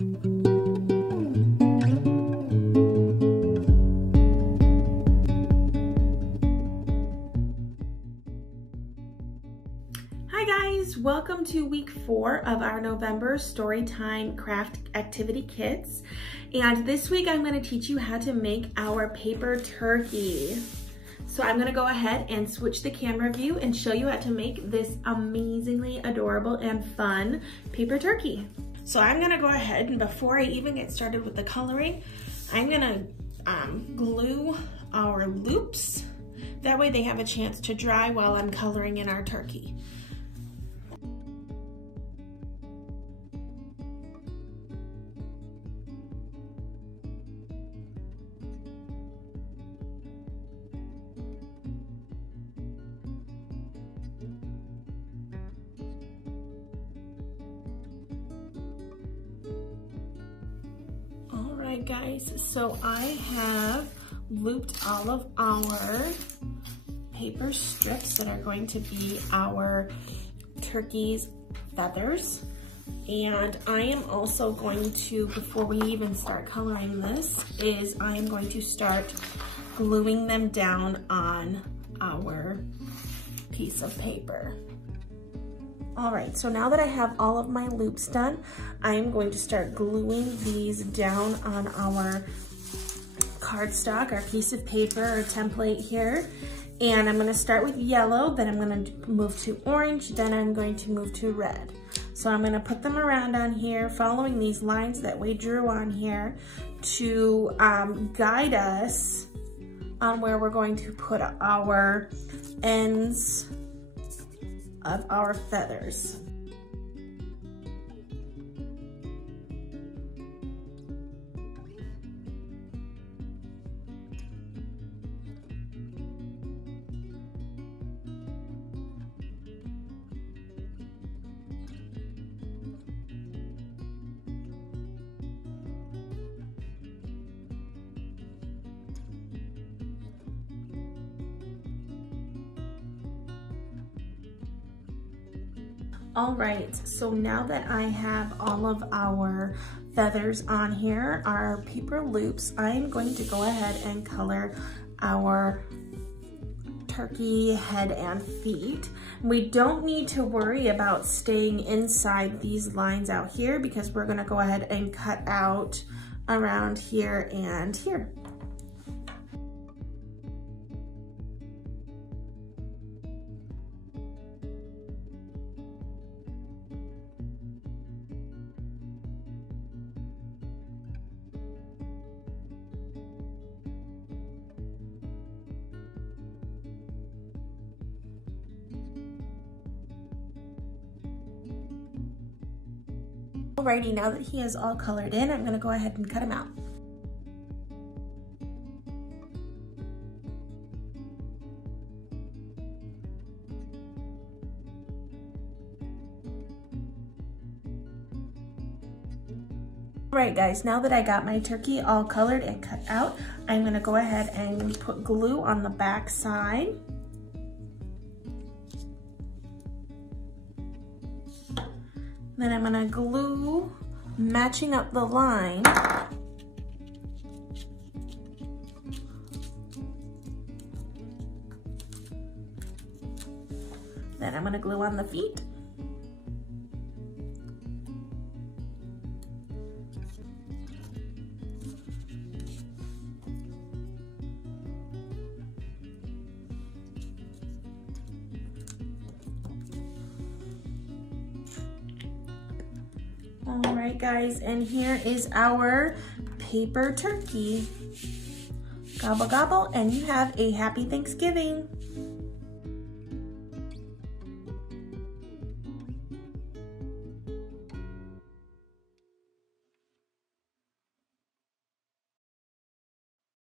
Hi guys, welcome to week 4 of our November Storytime craft activity kits. And this week I'm going to teach you how to make our paper turkey. So I'm going to go ahead and switch the camera view and show you how to make this amazingly adorable and fun paper turkey. So I'm going to go ahead, and before I even get started with the coloring, I'm going to glue our loops. That way they have a chance to dry while I'm coloring in our turkey. Alright guys, so I have looped all of our paper strips that are going to be our turkey's feathers. And I am also going to, before we even start coloring this, I am going to start gluing them down on our piece of paper. All right, so now that I have all of my loops done, I am going to start gluing these down on our cardstock, our piece of paper, our template here. And I'm gonna start with yellow, then I'm gonna move to orange, then I'm going to move to red. So I'm gonna put them around on here, following these lines that we drew on here to guide us on where we're going to put our ends of our feathers. All right, so now that I have all of our feathers on here, our paper loops, I'm going to go ahead and color our turkey head and feet. We don't need to worry about staying inside these lines out here because we're gonna go ahead and cut out around here and here. Alrighty, now that he is all colored in, I'm gonna go ahead and cut him out. Alright guys, now that I got my turkey all colored and cut out, I'm gonna go ahead and put glue on the back side. Then I'm gonna glue, matching up the line. Then I'm gonna glue on the feet. All right guys, and here is our paper turkey. Gobble gobble, and you have a happy Thanksgiving.